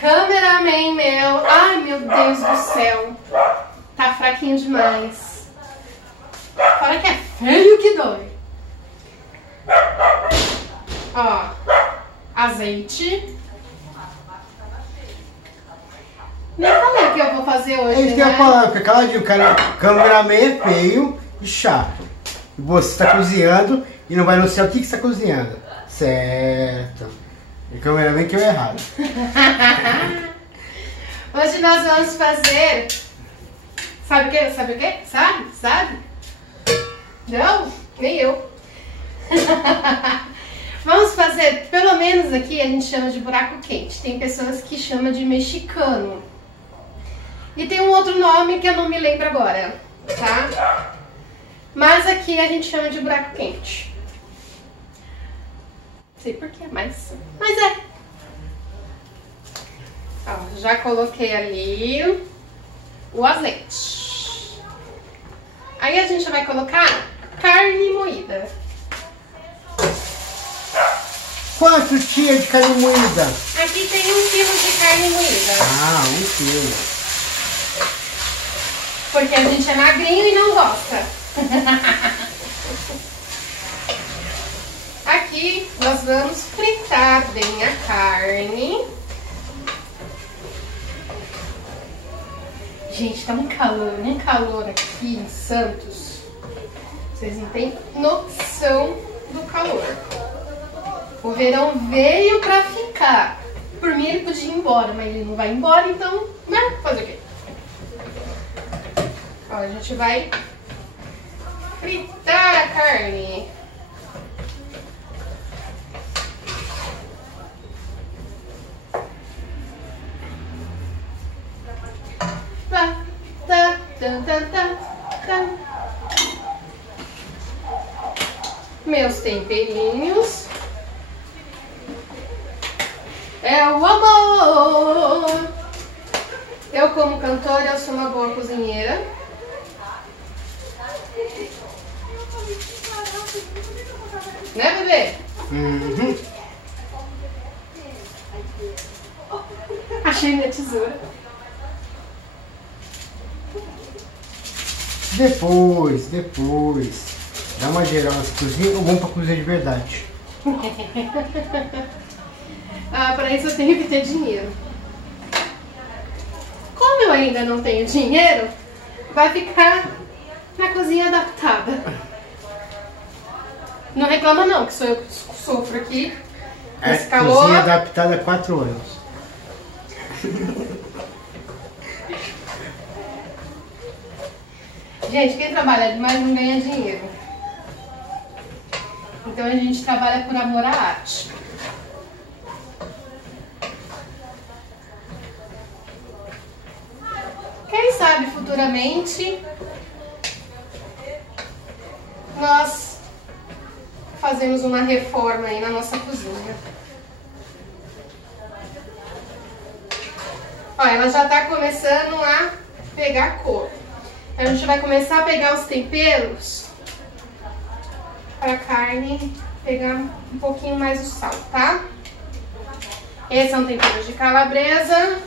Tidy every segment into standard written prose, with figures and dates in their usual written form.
Cameraman meu. Ai, meu Deus do céu. Tá fraquinho demais. Fora que é feio que dói. Ó, azeite. Nem falei o que eu vou fazer hoje, Ele quer falar, porque aquela de o cameraman é feio e chato. E você está cozinhando e não vai anunciar o que você está cozinhando. Certo. E o cameraman que é o errado. Hoje nós vamos fazer... Sabe o que? Sabe o que? Sabe? Não? Nem eu. Vamos fazer, pelo menos aqui a gente chama de buraco quente. Tem pessoas que chamam de mexicano. E tem um outro nome que eu não me lembro agora, tá? Mas aqui a gente chama de buraco quente. Não sei porquê, mas é. Ó, já coloquei ali o azeite. Aí a gente vai colocar carne moída. Quanto tinha de carne moída? Aqui tem 1 quilo de carne moída. Ah, 1 quilo. Porque a gente é magrinho e não gosta. Aqui nós vamos fritar bem a carne. Gente, tá um calor aqui em Santos. Vocês não têm noção do calor. O verão veio pra ficar. Por mim ele podia ir embora, mas ele não vai embora, então, né? Fazer o quê? Ó, a gente vai fritar a carne. Meus temperinhos. É o amor. Eu, como cantora, eu sou uma boa cozinheira. Né, bebê? Uhum. Achei minha tesoura. Depois. Dá uma geral nessa cozinha ou vamos pra cozinha de verdade? Ah, para isso eu tenho que ter dinheiro. Como eu ainda não tenho dinheiro, vai ficar na cozinha adaptada. Não reclama não, que sou eu que sofro aqui. Esse calor. Cozinha adaptada há 4 anos. Gente, quem trabalha demais não ganha dinheiro. Então a gente trabalha por amor à arte. Quem sabe futuramente nós fazemos uma reforma aí na nossa cozinha. Ó, ela já tá começando a pegar cor. A gente vai começar a pegar os temperos para a carne pegar um pouquinho mais o sal, tá? Esse é um tempero de calabresa.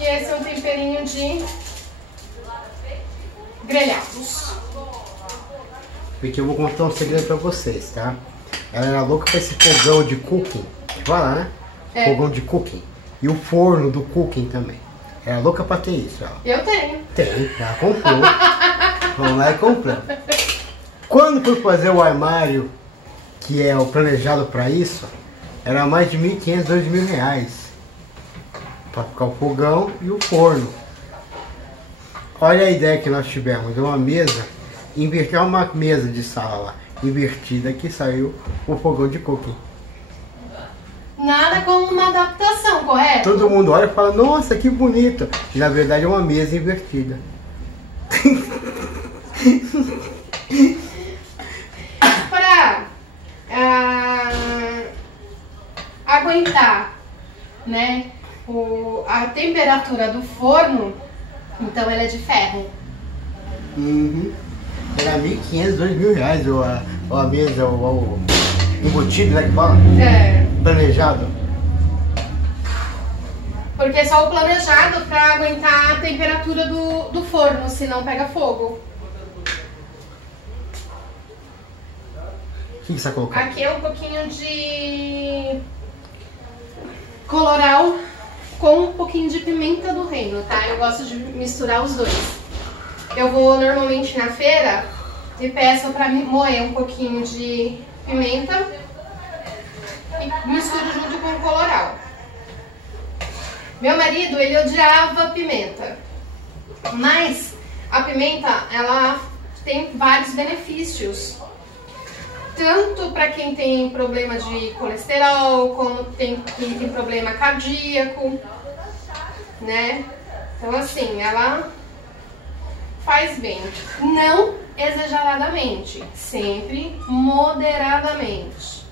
E esse é um temperinho de grelhados. Porque eu vou contar um segredo pra vocês, tá? Ela era louca pra esse fogão de cooking. Vai lá, né? É. Fogão de cooking. E o forno do cooking também. Era louca pra ter isso, ó. Eu tenho. Tem, já comprou. Vamos lá e compramos. Quando fui fazer o armário, que é o planejado pra isso, era mais de 1.500, 2.000 reais. Pra ficar o fogão e o forno. Olha a ideia que nós tivemos. Uma mesa, inverter uma mesa de sala invertida que saiu o fogão de cooking. Nada como uma adaptação, correto? Todo mundo olha e fala, nossa, que bonito. E na verdade é uma mesa invertida. Para aguentar, né, a temperatura do forno, então ela é de ferro. Uhum. Era 1.500, 2.000 reais ou a mesa, o embutido, né, que fala? É. Planejado. Porque é só o planejado pra aguentar a temperatura do forno, senão pega fogo. O que você vai colocar? Aqui é um pouquinho de colorau com um pouquinho de pimenta do reino, tá? Eu gosto de misturar os dois. Eu vou normalmente na feira e peço pra moer um pouquinho de pimenta e misturo junto com o colorau. Meu marido, ele odiava pimenta, mas a pimenta, ela tem vários benefícios. Tanto para quem tem problema de colesterol, como quem tem problema cardíaco, né? Então assim, ela faz bem. Não exageradamente, sempre moderadamente.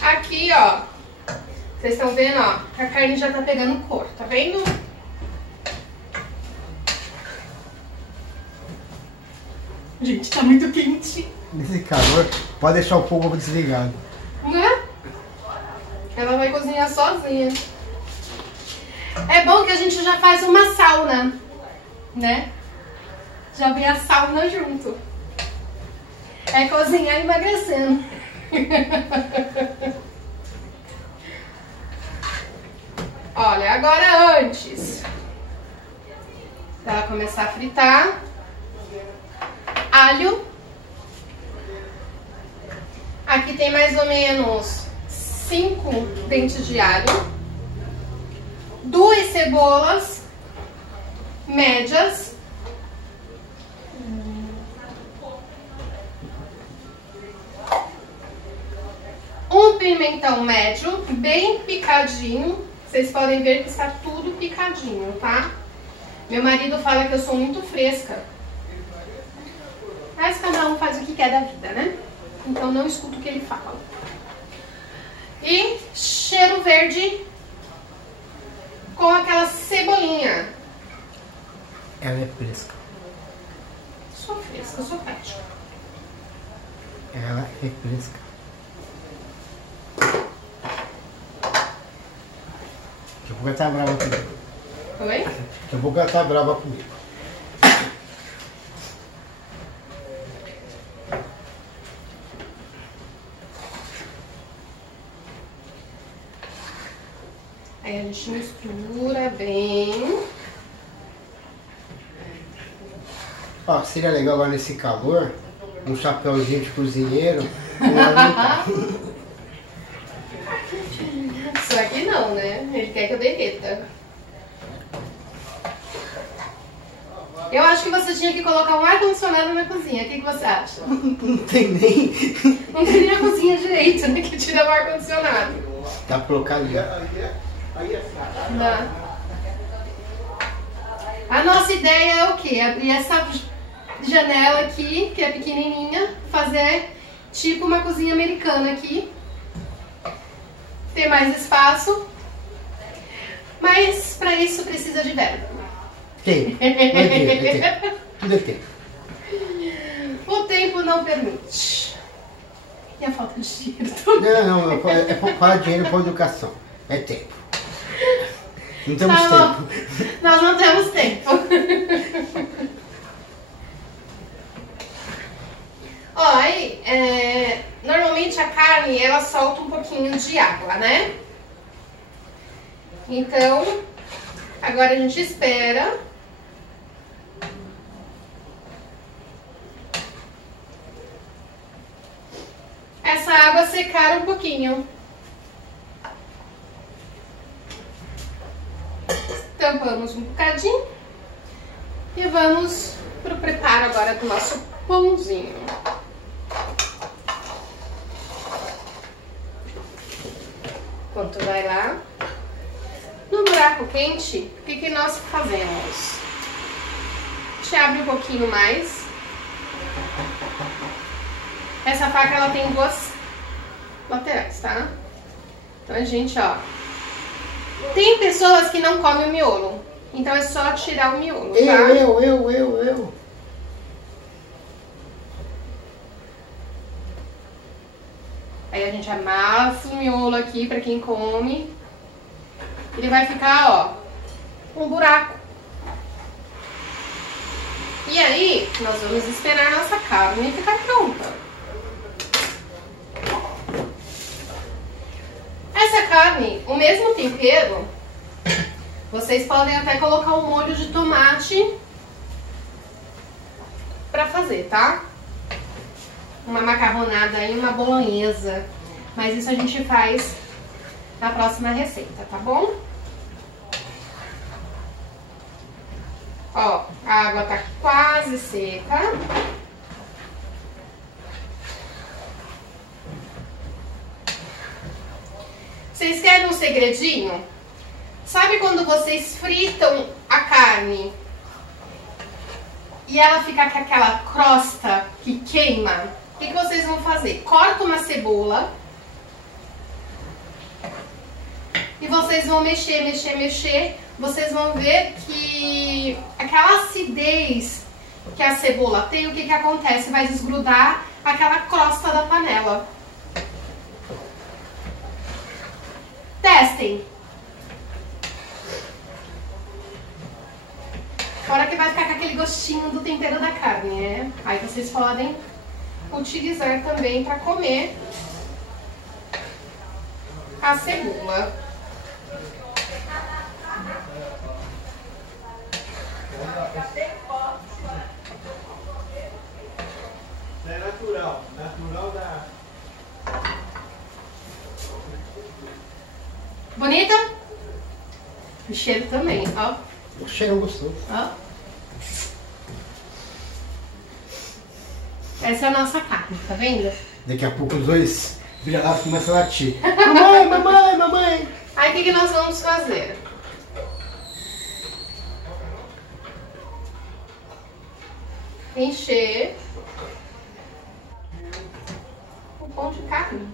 Aqui, ó, vocês estão vendo, ó, que a carne já tá pegando cor, tá vendo? Gente, tá muito quente. Nesse calor, pode deixar o fogo desligado. Né? Ela vai cozinhar sozinha. É bom que a gente já faz uma sauna, né? Já vem a sauna junto. É cozinhar emagrecendo. Olha, agora antes dela começar a fritar, alho. Aqui tem mais ou menos 5 dentes de alho, 2 cebolas médias, um pimentão médio, bem picadinho. Vocês podem ver que está tudo picadinho, tá? Meu marido fala que eu sou muito fresca. Mas cada um faz o que quer da vida, né? Então não escuto o que ele fala. E cheiro verde com aquela cebolinha. Ela é fresca. Sou fresca, eu sou prática. Ela é fresca. Daqui a pouco ela tá brava comigo. Oi? Daqui a pouco ela tá brava comigo. Aí a gente mistura bem. Ó, seria legal agora nesse calor, um chapéuzinho de cozinheiro. Só que não, né? Ele quer que eu derreta. Eu acho que você tinha que colocar um ar-condicionado na cozinha. O que você acha? Não tem nem. Não tem nem a cozinha direito, né? Que tira o ar-condicionado. Dá pra colocar ali. Dá. A nossa ideia é o quê? Abrir essa janela aqui, que é pequenininha, fazer tipo uma cozinha americana aqui. Ter mais espaço. Mas para isso precisa de verba. Tem. Vai ter. Tudo é tempo. O tempo não permite. E a falta de dinheiro? Não, é para dinheiro para educação. É tempo. Não temos Tá tempo. Nós não temos tempo. Ó, aí, normalmente a carne, ela solta um pouquinho de água, né? Então, agora a gente espera. Essa água secar um pouquinho. Tampamos um bocadinho. E vamos pro preparo agora do nosso pãozinho. Enquanto vai lá. No buraco quente, o que nós fazemos? A gente abre um pouquinho mais. Essa faca, ela tem 2 laterais, tá? Então a gente, ó... Tem pessoas que não comem o miolo. Então é só tirar o miolo, tá? Eu. Aí a gente amassa o miolo aqui pra quem come. Ele vai ficar, ó, um buraco. E aí, nós vamos esperar nossa carne ficar pronta. Essa carne, o mesmo tempero, vocês podem até colocar um molho de tomate pra fazer, tá? Uma macarronada e uma bolonhesa. Mas isso a gente faz na próxima receita, tá bom? Ó, a água tá quase seca. Vocês querem um segredinho? Sabe quando vocês fritam a carne e ela fica com aquela crosta que queima? O que vocês vão fazer? Corta uma cebola e vocês vão mexer, mexer, mexer. Vocês vão ver que aquela acidez que a cebola tem, o que acontece? Vai desgrudar aquela crosta da panela. Testem. Fora que vai ficar com aquele gostinho do tempero da carne, né? Aí vocês podem utilizar também para comer a cebola. É natural, natural da... Bonita? O cheiro também, ó. O cheiro gostoso. Ó. Essa é a nossa carne, tá vendo? Daqui a pouco os dois vira-latas começam a latir. Mamãe, mamãe, mamãe. Aí o que nós vamos fazer? Encher o pão de carne.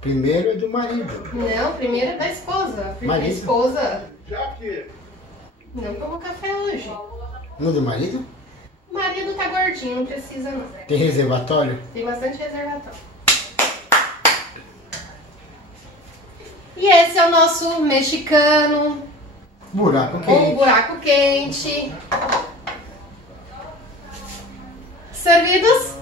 Primeiro é do marido. Não, primeiro é da esposa. Porque Marido? a esposa Já que... não tomou café hoje. No do marido? O marido tá gordinho, não precisa não. Tem reservatório? Tem bastante reservatório. E esse é o nosso mexicano. Buraco Ou quente. buraco quente. Servidos?